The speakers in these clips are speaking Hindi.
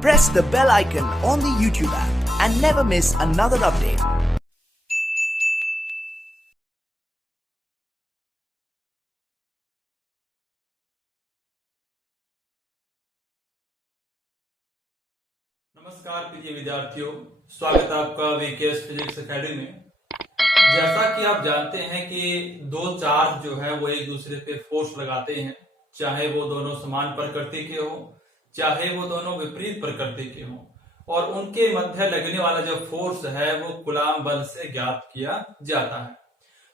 Press the bell icon on the YouTube app and never miss another update. नमस्कार प्रिय विद्यार्थियों, स्वागत है आपका वीकेएस फिजिक्स एकेडमी में। जैसा कि आप जानते हैं कि दो चार्ज जो है वो एक दूसरे पे फोर्स लगाते हैं, चाहे वो दोनों समान प्रकृति के हो, चाहे वो दोनों विपरीत प्रकृति के हो, और उनके मध्य लगने वाला जो फोर्स है वो कूलॉम बल से ज्ञात किया जाता है।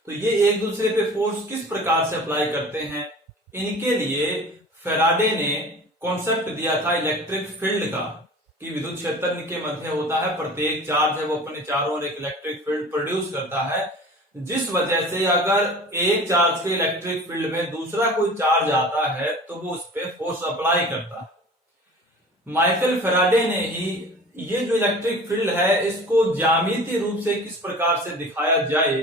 तो ये एक दूसरे पे फोर्स किस प्रकार से अप्लाई करते हैं, इनके लिए फैराडे ने कॉन्सेप्ट दिया था इलेक्ट्रिक फील्ड का, कि विद्युत क्षेत्र के मध्य होता है, प्रत्येक चार्ज है वो अपने चारों ओर एक इलेक्ट्रिक फील्ड प्रोड्यूस करता है, जिस वजह से अगर एक चार्ज के इलेक्ट्रिक फील्ड में दूसरा कोई चार्ज आता है तो वो उस पर फोर्स अप्लाई करता है। माइकल फैराडे ने ही ये जो इलेक्ट्रिक फील्ड है इसको ज्यामितीय रूप से किस प्रकार से दिखाया जाए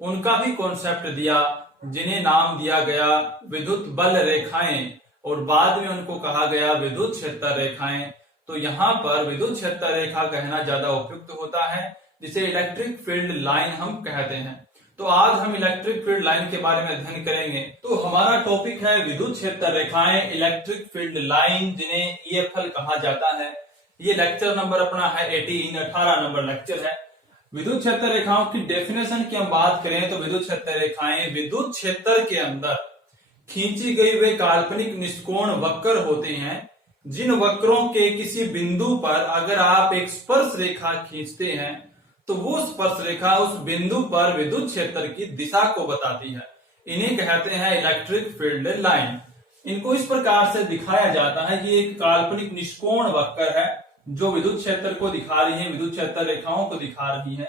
उनका भी कॉन्सेप्ट दिया, जिन्हें नाम दिया गया विद्युत बल रेखाएं, और बाद में उनको कहा गया विद्युत क्षेत्र रेखाएं। तो यहाँ पर विद्युत क्षेत्र रेखा कहना ज्यादा उपयुक्त होता है, जिसे इलेक्ट्रिक फील्ड लाइन हम कहते हैं। तो आज हम इलेक्ट्रिक फील्ड लाइन के बारे में अध्ययन करेंगे। तो हमारा टॉपिक है विद्युत क्षेत्र रेखाएं, इलेक्ट्रिक फील्ड लाइन, जिन्हें ईएफएल कहा जाता है। ये लेक्चर नंबर अपना है 18 नंबर लेक्चर है। विद्युत क्षेत्र रेखाओं की डेफिनेशन की हम बात करें तो विद्युत क्षेत्र रेखाएं विद्युत क्षेत्र के अंदर खींची गई वे काल्पनिक निष्कोण वक्र होते हैं, जिन वक्रों के किसी बिंदु पर अगर आप एक स्पर्श रेखा खींचते हैं तो वो स्पर्श रेखा उस बिंदु पर विद्युत क्षेत्र की दिशा को बताती है। इन्हें कहते हैं इलेक्ट्रिक फील्ड लाइन। इनको इस प्रकार से दिखाया जाता है कि एक काल्पनिक निष्कोण वक्र है जो विद्युत क्षेत्र को दिखा रही है, विद्युत क्षेत्र रेखाओं को दिखा रही है।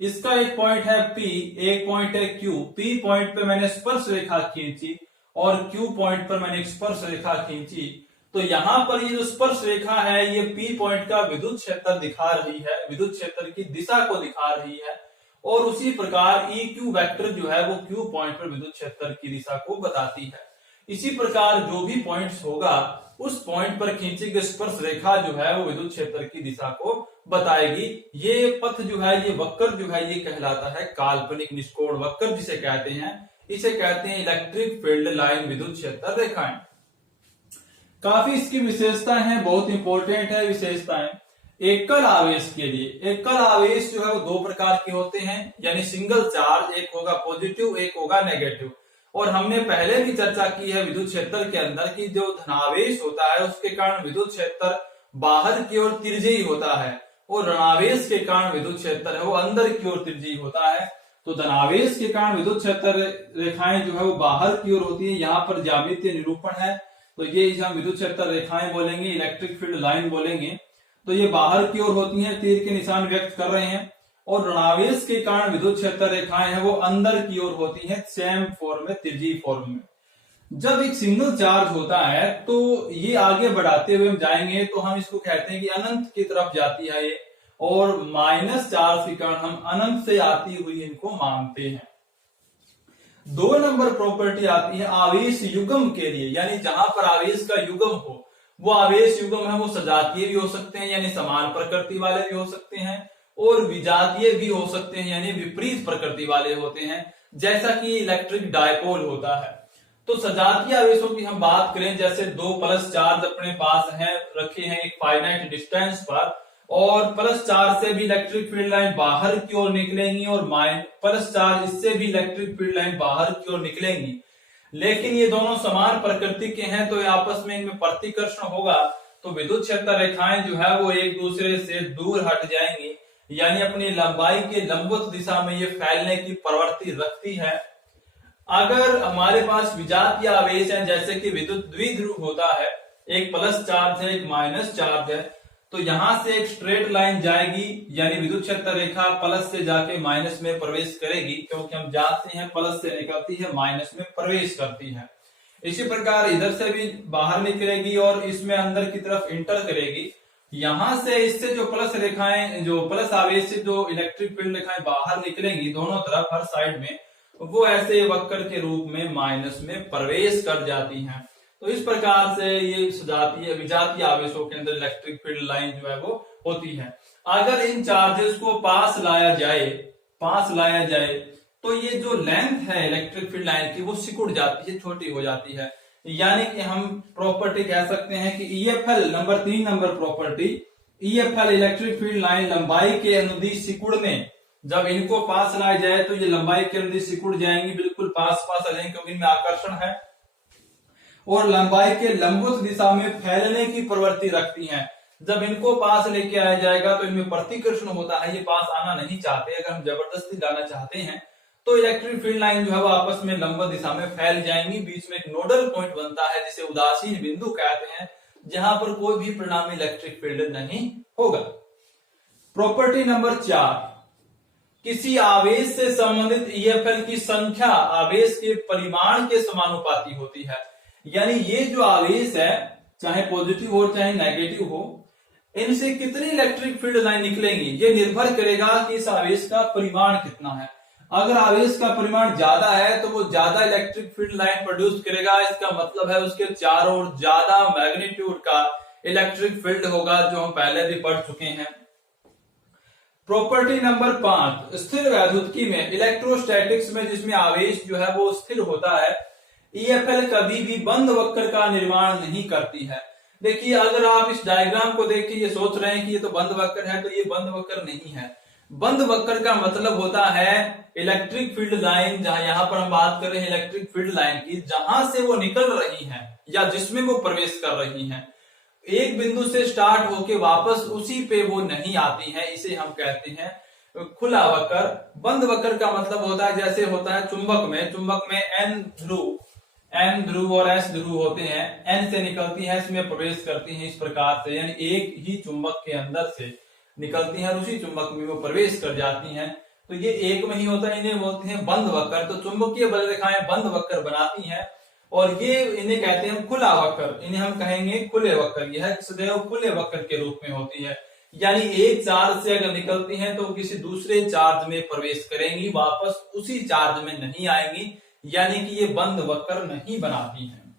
इसका एक पॉइंट है P, एक पॉइंट है Q। P पॉइंट पे मैंने स्पर्श रेखा खींची और Q पॉइंट पर मैंने एक स्पर्श रेखा खींची। तो यहाँ पर ये जो स्पर्श रेखा है ये P पॉइंट का विद्युत क्षेत्र दिखा रही है, विद्युत क्षेत्र की दिशा को दिखा रही है, और उसी प्रकार EQ वेक्टर जो है वो Q पॉइंट पर विद्युत क्षेत्र की दिशा को बताती है। इसी प्रकार जो भी पॉइंट्स होगा उस पॉइंट पर खींची गई स्पर्श रेखा जो है वो विद्युत क्षेत्र की दिशा को बताएगी। ये पथ जो है, ये वक्र जो है, ये कहलाता है काल्पनिक निष्कोण वक्र, जिसे कहते हैं, इसे कहते हैं इलेक्ट्रिक फील्ड लाइन, विद्युत क्षेत्र रेखाएं। काफी इसकी विशेषताएं हैं, बहुत इंपॉर्टेंट है विशेषताएं। एकल आवेश के लिए, एकल आवेश जो है वो दो प्रकार के होते हैं, यानी सिंगल चार्ज, एक होगा पॉजिटिव, एक होगा नेगेटिव। और हमने पहले भी चर्चा की है विद्युत क्षेत्र के अंदर की जो धनावेश होता है उसके कारण विद्युत क्षेत्र बाहर की ओर तिरछी होता है, और ऋणावेश के कारण विद्युत क्षेत्र है वो अंदर की ओर तिरछी होता है। तो धनावेश के कारण विद्युत क्षेत्र रेखाएं जो है वो बाहर की ओर होती है। यहाँ पर ज्यामितीय निरूपण है, तो ये हम विद्युत क्षेत्र रेखाएं बोलेंगे, इलेक्ट्रिक फील्ड लाइन बोलेंगे। तो ये बाहर की ओर होती हैं, तीर के निशान व्यक्त कर रहे हैं। और ऋणावेश के कारण विद्युत क्षेत्र रेखाएं हैं वो अंदर की ओर होती हैं, सेम फॉर्म में, तिरछी फॉर्म में। जब एक सिंगल चार्ज होता है तो ये आगे बढ़ाते हुए हम जाएंगे तो हम इसको कहते हैं कि अनंत की तरफ जाती है ये, और माइनस चार्ज के कारण हम अनंत से आती हुई इनको मानते हैं। 2 नंबर प्रॉपर्टी आती है आवेश युग्म के लिए, यानी जहां पर आवेश का युग्म हो, वो आवेश युग्म है वो सजातीय भी हो सकते हैं, यानी समान प्रकृति वाले भी हो सकते हैं, और विजातीय भी हो सकते हैं, यानी विपरीत प्रकृति वाले होते हैं, जैसा कि इलेक्ट्रिक डायपोल होता है। तो सजातीय आवेशों की हम बात करें, जैसे 2 प्लस चार्ज अपने पास हैं, रखे हैं एक फाइनाइट डिस्टेंस पर, और प्लस चार्ज से भी इलेक्ट्रिक फील्ड लाइन बाहर की ओर निकलेंगी, और प्लस चार्ज इससे भी इलेक्ट्रिक फील्ड लाइन बाहर की ओर निकलेंगी। लेकिन ये दोनों समान प्रकृति के हैं तो आपस में इनमें प्रतिकर्षण होगा, तो विद्युत क्षेत्र रेखाएं जो है वो एक दूसरे से दूर हट जाएंगी, यानी अपनी लंबाई के लंबवत दिशा में ये फैलने की प्रवृत्ति रखती है। अगर हमारे पास विजातीय आवेश है, जैसे कि विद्युत द्विध्रुव होता है, एक प्लस चार्ज है एक माइनस चार्ज है, तो यहां से एक स्ट्रेट लाइन जाएगी, यानी विद्युत क्षेत्र रेखा प्लस से जाके माइनस में प्रवेश करेगी, क्योंकि हम जानते हैं प्लस से निकलती है माइनस में प्रवेश करती है। इसी प्रकार इधर से भी बाहर निकलेगी और इसमें अंदर की तरफ इंटर करेगी। यहां से इससे जो प्लस रेखाएं, जो प्लस आवेश से जो इलेक्ट्रिक फील्ड रेखाएं बाहर निकलेंगी दोनों तरफ हर साइड में, वो ऐसे वक्र के रूप में माइनस में प्रवेश कर जाती हैं। तो इस प्रकार से ये सजातीय विजातीय आवेशों के अंदर इलेक्ट्रिक फील्ड लाइन जो है वो होती है। अगर इन चार्जेस को पास लाया जाए तो ये जो लेंथ है इलेक्ट्रिक फील्ड लाइन की वो सिकुड़ जाती है, छोटी हो जाती है। यानी कि हम प्रॉपर्टी कह सकते हैं कि EFL number 3 number property, EFL electric field line लंबाई के अनुदिश सिकुड़ने, जब इनको पास लाया जाए तो ये लंबाई के अनुदिश सिकुड़ जाएंगी, बिल्कुल पास आ जाएंगे क्योंकि इनमें आकर्षण है, और लंबाई के लंबवत दिशा में फैलने की प्रवृत्ति रखती हैं। जब इनको पास लेके आया जाएगा तो इनमें प्रतिकर्षण होता है, ये पास आना नहीं चाहते। अगर हम जबरदस्ती लाना चाहते हैं तो इलेक्ट्रिक फील्ड लाइन जो है वो आपस में लंबवत दिशा में फैल जाएंगी। बीच में एक नोडल पॉइंट बनता है जिसे उदासीन बिंदु कहते हैं, जहां पर कोई भी परिणामी इलेक्ट्रिक फील्ड नहीं होगा। प्रॉपर्टी नंबर 4, किसी आवेश से संबंधित EFL की संख्या आवेश के परिमाण के समानुपाती होती है। यानी ये जो आवेश है, चाहे पॉजिटिव हो चाहे नेगेटिव हो, इनसे कितनी इलेक्ट्रिक फील्ड लाइन निकलेंगी ये निर्भर करेगा कि इस आवेश का परिमाण कितना है। अगर आवेश का परिमाण ज्यादा है तो वो ज्यादा इलेक्ट्रिक फील्ड लाइन प्रोड्यूस करेगा। इसका मतलब है उसके चारों ओर ज्यादा मैग्नीट्यूड का इलेक्ट्रिक फील्ड होगा, जो हम पहले भी पढ़ चुके हैं। प्रॉपर्टी नंबर 5, स्थिर वैद्युतिकी में, इलेक्ट्रोस्टैटिक्स में जिसमें आवेश जो है वो स्थिर होता है, EFL कभी भी बंद वक्र का निर्माण नहीं करती है। देखिए, अगर आप इस डायग्राम को देख के ये सोच रहे हैं कि ये तो बंद वक्र है, तो ये बंद वक्र नहीं है। बंद वक्र का मतलब होता है इलेक्ट्रिक फील्ड लाइन, जहां यहां पर हम बात कर रहे हैं इलेक्ट्रिक फील्ड लाइन की, जहां से वो निकल रही है या जिसमें वो प्रवेश कर रही हैं, एक बिंदु से स्टार्ट होके वापस उसी पे वो नहीं आती है, इसे हम कहते हैं खुला वक्र। बंद वक्र का मतलब होता है जैसे होता है चुंबक में N ध्रुव और S ध्रुव होते हैं, N से निकलती है, इसमें प्रवेश करती हैं इस प्रकार से, यानी एक ही चुंबक के अंदर से निकलती हैं और उसी चुंबक में वो प्रवेश कर जाती हैं। तो ये एक में ही होता है, इन्हें बोलते हैं बंद वक्र। तो चुंबकीय बल रेखाएं बंद वक्र बनाती हैं और ये इन्हें कहते हैं खुला वक्र, इन्हें हम कहेंगे खुले वक्र। यह सदैव खुले वक्र के रूप में होती है, यानी एक चार्ज से अगर निकलती हैं तो किसी दूसरे चार्ज में प्रवेश करेंगी, वापस उसी चार्ज में नहीं आएंगी, यानी कि ये बंद वक्र नहीं बनाती हैं।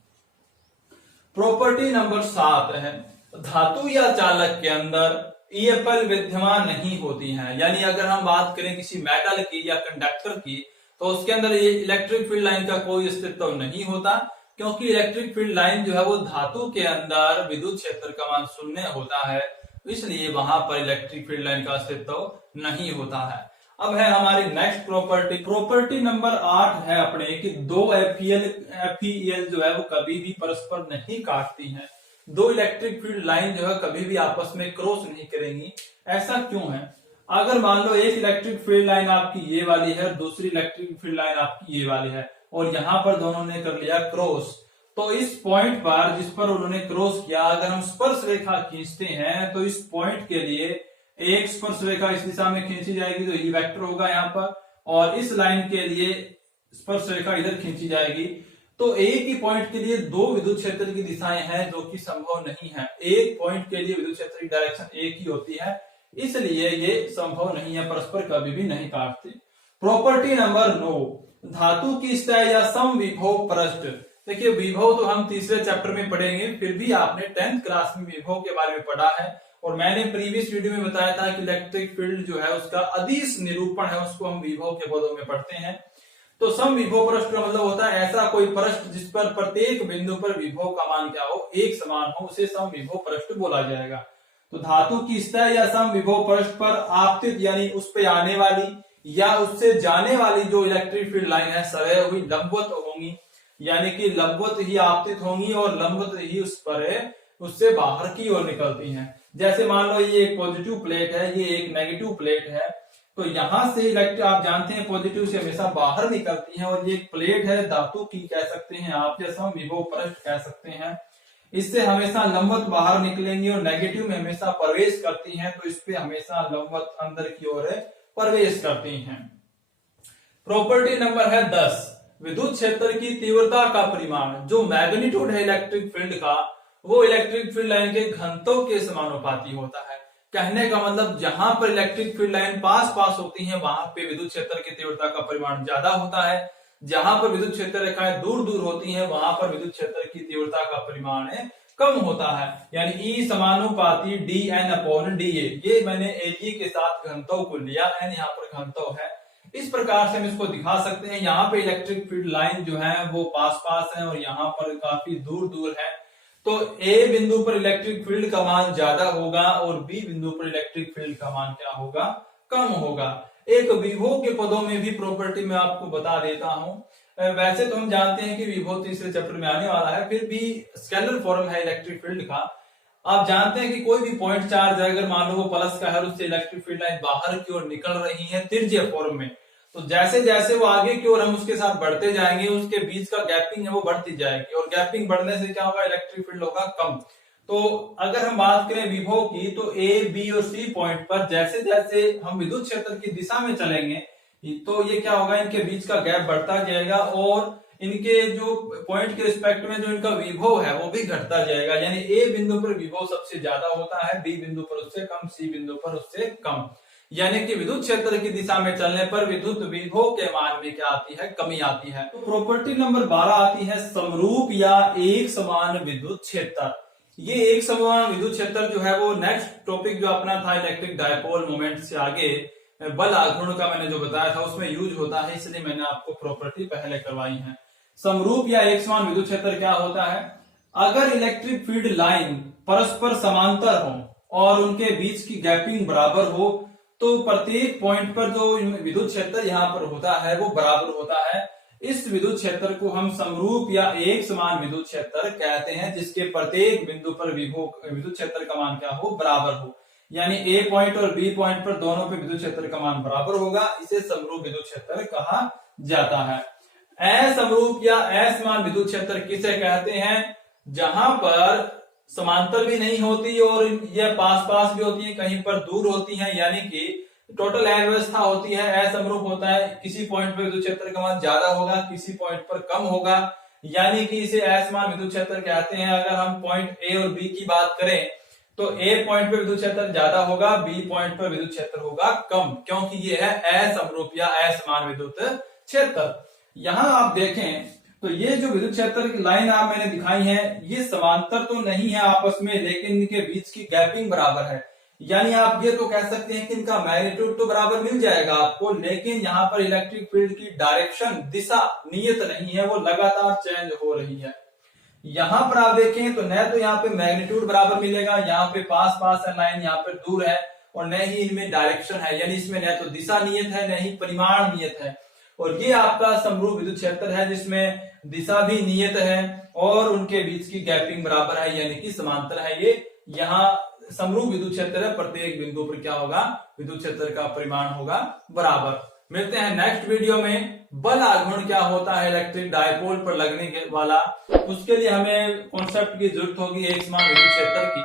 प्रॉपर्टी नंबर 7 है, धातु या चालक के अंदर EFL विद्यमान नहीं होती है। यानी अगर हम बात करें किसी मेटल की या कंडक्टर की, तो उसके अंदर ये इलेक्ट्रिक फील्ड लाइन का कोई अस्तित्व नहीं होता, क्योंकि इलेक्ट्रिक फील्ड लाइन जो है वो धातु के अंदर विद्युत क्षेत्र का मान 0 होता है, इसलिए वहां पर इलेक्ट्रिक फील्ड लाइन का अस्तित्व नहीं होता है। अब है हमारी नेक्स्ट प्रॉपर्टी नंबर 8 है अपने कि दो FEL जो है वो कभी भी परस्पर नहीं काटती हैं। दो इलेक्ट्रिक फील्ड लाइन जो है कभी भी आपस में क्रॉस नहीं करेंगी। ऐसा क्यों है? अगर मान लो एक इलेक्ट्रिक फील्ड लाइन आपकी ये वाली है, दूसरी इलेक्ट्रिक फील्ड लाइन आपकी ये वाली है, और यहां पर दोनों ने कर लिया क्रॉस, तो इस पॉइंट पर जिस पर उन्होंने क्रॉस किया, अगर हम स्पर्श रेखा खींचते हैं तो इस पॉइंट के लिए एक स्पर्श रेखा इस दिशा में खींची जाएगी, तो ये वेक्टर होगा यहाँ पर, और इस लाइन के लिए स्पर्श रेखा इधर खींची जाएगी। तो एक ही पॉइंट के लिए दो विद्युत क्षेत्र की दिशाएं हैं, जो कि संभव नहीं है। एक पॉइंट के लिए विद्युत क्षेत्र की डायरेक्शन एक ही होती है, इसलिए ये संभव नहीं है, परस्पर कभी भी नहीं काटते। प्रॉपर्टी नंबर 9, धातु की सतह या समविभव पृष्ठ। देखिए, विभव तो हम तीसरे चैप्टर में पढ़ेंगे, फिर भी आपने 10th क्लास में विभव के बारे में पढ़ा है, और मैंने प्रीवियस वीडियो में बताया था कि इलेक्ट्रिक फील्ड जो है उसका अदिश निरूपण है, उसको हम विभव के पदों में पढ़ते हैं। तो समविभव पृष्ठ का मतलब होता है ऐसा कोई पृष्ठ जिस पर प्रत्येक बिंदु पर विभव का मान क्या हो, एक समान हो, उसे समविभव पृष्ठ बोला जाएगा। तो धातु की सतह या समविभव पृष्ठ पर आपतित यानी उस पे आने वाली या उससे जाने वाली जो इलेक्ट्रिक फील्ड लाइन है सदैव हुई लंबवत होंगी, यानी कि लंबवत ही आपतित होंगी और लंबवत ही उस पर उससे बाहर की ओर निकलती हैं। जैसे मान लो ये एक पॉजिटिव प्लेट है, ये एक नेगेटिव प्लेट है, तो यहां से इलेक्ट्रिक आप जानते हैं पॉजिटिव से हमेशा बाहर निकलती हैं, और ये एक प्लेट है धातु की कह सकते हैं आप, या समविभव पृष्ठ कह सकते हैं, इससे हमेशा लंबवत बाहर निकलेंगी और नेगेटिव में हमेशा प्रवेश करती हैं, तो इस पे हमेशा लंबवत अंदर की ओर प्रवेश करती हैं। प्रॉपर्टी नंबर है 10, विद्युत क्षेत्र की तीव्रता का परिमाण। जो मैग्नीट्यूड है इलेक्ट्रिक फील्ड का, वो इलेक्ट्रिक फील्ड लाइन के घनत्व के समानुपाती होता है। कहने का मतलब जहां पर इलेक्ट्रिक फील्ड लाइन पास होती है, वहां पे विद्युत क्षेत्र की तीव्रता का परिमाण ज्यादा होता है, जहां पर विद्युत क्षेत्र रेखाएं दूर दूर होती हैं वहां पर विद्युत क्षेत्र की तीव्रता का परिमाण कम होता है। यानी E समानुपाती dN/dA। ये मैंने एरिया के साथ घनत्व को लिया, N यहाँ पर घनत्व है। इस प्रकार से हम इसको दिखा सकते हैं। यहाँ पे इलेक्ट्रिक फील्ड लाइन जो है वो पास पास है और यहाँ पर काफी दूर दूर है। तो A बिंदु पर इलेक्ट्रिक फील्ड का मान ज्यादा होगा और B बिंदु पर इलेक्ट्रिक फील्ड का मान क्या होगा, कम होगा। एक विभव के पदों में भी प्रॉपर्टी मैं आपको बता देता हूं। वैसे तो हम जानते हैं कि विभव तीसरे चैप्टर में आने वाला है, फिर भी स्केलर फॉर्म है इलेक्ट्रिक फील्ड का। आप जानते हैं कि कोई भी पॉइंट चार्ज अगर मान लो वो प्लस का है और उससे इलेक्ट्रिक फील्ड लाइन बाहर की ओर निकल रही है त्रिज्यीय फॉर्म में, तो जैसे जैसे वो आगे की ओर हम उसके साथ बढ़ते जाएंगे उसके बीच का गैपिंग है वो बढ़ती जाएगी और गैपिंग बढ़ने से क्या होगा, इलेक्ट्रिक फील्ड होगा कम। तो अगर हम बात करें विभव की तो A, B और C पॉइंट पर जैसे जैसे हम विद्युत क्षेत्र की दिशा में चलेंगे तो ये क्या होगा, इनके बीच का गैप बढ़ता जाएगा और इनके जो पॉइंट के रिस्पेक्ट में जो इनका विभव है वो भी घटता जाएगा। यानी A बिंदु पर विभव सबसे ज्यादा होता है, B बिंदु पर उससे कम, C बिंदु पर उससे कम। यानी कि विद्युत क्षेत्र की दिशा में चलने पर विद्युत विभव के मान में क्या आती है, कमी आती है। तो प्रॉपर्टी नंबर 12 आती है समरूप या एक समान विद्युत क्षेत्र। ये एक समान विद्युत क्षेत्र जो है वो नेक्स्ट टॉपिक जो अपना था इलेक्ट्रिक डायपोल मोमेंट से आगे बल आघूर्ण का मैंने जो बताया था उसमें यूज होता है, इसलिए मैंने आपको प्रॉपर्टी पहले करवाई है। समरूप या एक समान विद्युत क्षेत्र क्या होता है, अगर इलेक्ट्रिक फील्ड लाइन परस्पर समांतर हो और उनके बीच की गैपिंग बराबर हो तो प्रत्येक पॉइंट पर जो विद्युत क्षेत्र यहाँ पर होता है वो बराबर होता है। इस विद्युत क्षेत्र को हम समरूप या एक समान विद्युत क्षेत्र कहते हैं, जिसके प्रत्येक बिंदु पर विद्युत क्षेत्र का मान क्या हो, बराबर हो। यानी A पॉइंट और B पॉइंट पर दोनों पे विद्युत क्षेत्र का मान बराबर होगा, इसे समरूप विद्युत क्षेत्र कहा जाता है। असमरूप या असमान विद्युत क्षेत्र किसे कहते हैं, जहां पर समांतर भी नहीं होती और ये पास पास भी होती है, कहीं पर दूर होती है, यानी कि टोटल अव्यवस्था होती है। असमरूप होता है, किसी पॉइंट पर विद्युत क्षेत्र का मान ज्यादा होगा, किसी पॉइंट पर कम होगा, यानी कि इसे असमान विद्युत क्षेत्र कहते हैं। अगर हम पॉइंट A और B की बात करें तो A पॉइंट पर विद्युत क्षेत्र ज्यादा होगा, B पॉइंट पर विद्युत क्षेत्र होगा कम, क्योंकि ये है असमरूप या असमान विद्युत क्षेत्र। यहां आप देखें तो ये जो विद्युत क्षेत्र की लाइन आप मैंने दिखाई है ये समांतर तो नहीं है आपस में, लेकिन इनके बीच की गैपिंग बराबर है। यानी आप ये तो कह सकते हैं कि इनका मैग्नीट्यूड तो बराबर मिल जाएगा आपको, लेकिन यहाँ पर इलेक्ट्रिक फील्ड की डायरेक्शन, दिशा नियत नहीं है, वो लगातार चेंज हो रही है। यहाँ पर आप देखें तो न तो यहाँ पे मैग्नीट्यूड बराबर मिलेगा, यहाँ पे पास पास है लाइन, यहाँ पे दूर है, और न ही इनमें डायरेक्शन है, यानी इसमें न तो दिशा नियत है न ही परिमाण नियत है। और ये आपका समरूप विद्युत क्षेत्र है जिसमें दिशा भी नियत है और उनके बीच की गैपिंग बराबर है, यानी कि समांतर है। ये यहाँ समरूप विद्युत क्षेत्र है, प्रत्येक बिंदु पर क्या होगा, विद्युत क्षेत्र का परिमाण होगा बराबर। मिलते हैं नेक्स्ट वीडियो में। बल आघूर्ण क्या होता है इलेक्ट्रिक डायपोल पर लगने के वाला, उसके लिए हमें कॉन्सेप्ट की जरूरत होगी एक समान विद्युत क्षेत्र की।